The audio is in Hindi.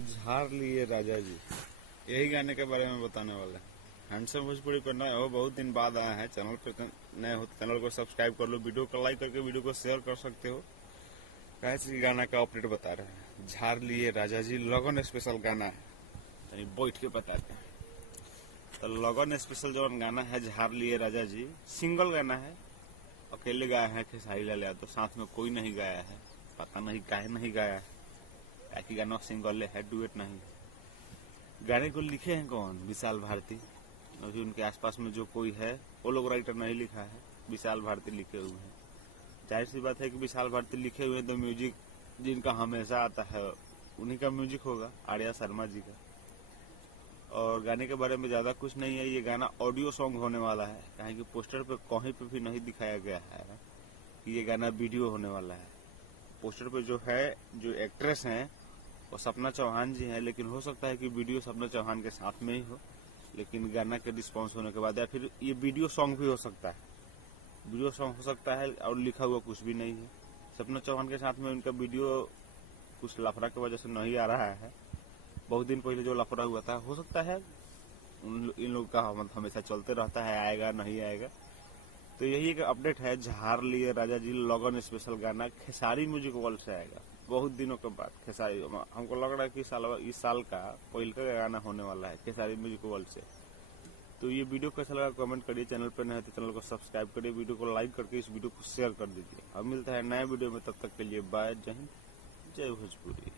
झाड़ लिए राजा जी, यही गाने के बारे में बताने वाला है। हैंडसम भोजपुरी पर नए हो, बहुत दिन बाद आया है चैनल पे। नए हो तो चैनल को सब्सक्राइब कर लो, वीडियो को लाइक करके वीडियो को शेयर कर सकते हो। कैसे गाना का अपडेट बता रहे हैं। झाड़ लिए राजा जी लगन स्पेशल गाना है, बैठ के बताते हैं। तो लगन स्पेशल जो गाना है झाड़ लिए राजा जी, सिंगल गाना है। अकेले गाया है खेसारी लाल यादव, साथ में कोई नहीं गाया है। पता नहीं काहे नहीं गाया है, एक ही गाना सिंगल है, डुएट नहीं। गाने को लिखे हैं कौन? विशाल भारती। अभी उनके आसपास में जो कोई है वो लोग राइटर नहीं लिखा है, विशाल भारती लिखे हुए हैं। जाहिर सी बात है कि विशाल भारती लिखे हुए हैं तो म्यूजिक जिनका हमेशा आता है उन्हीं का म्यूजिक होगा, आर्या शर्मा जी का। और गाने के बारे में ज्यादा कुछ नहीं है, ये गाना ऑडियो सॉन्ग होने वाला है। कहीं कि पोस्टर पे कहीं पे भी नहीं दिखाया गया है कि ये गाना वीडियो होने वाला है। पोस्टर पे जो है, जो एक्ट्रेस हैं वो सपना चौहान जी हैं, लेकिन हो सकता है कि वीडियो सपना चौहान के साथ में ही हो। लेकिन गाना के रिस्पॉन्स होने के बाद या फिर ये वीडियो सॉन्ग भी हो सकता है, वीडियो सॉन्ग हो सकता है और लिखा हुआ कुछ भी नहीं है। सपना चौहान के साथ में उनका वीडियो कुछ लफड़ा की वजह से नहीं आ रहा है। बहुत दिन पहले जो लफड़ा हुआ था, हो सकता है इन लोग का हमेशा चलते रहता है, आएगा नहीं आएगा। तो यही एक अपडेट है, झाड़ लिए राजा जी लगन स्पेशल गाना खेसारी म्यूजिक वर्ल्ड से आएगा बहुत दिनों के बाद। खेसारी, हमको लग रहा है कि इस साल का पहले का गाना होने वाला है खेसारी म्यूजिक वर्ल्ड से। तो ये वीडियो कैसा लगा कमेंट करिए, चैनल पर नए है तो चैनल को सब्सक्राइब करिए, वीडियो को लाइक करके इस वीडियो को शेयर कर दीजिए। अब मिलता है नए वीडियो में, तब तक के लिए बाय, जय हिंद, जय भोजपुरी।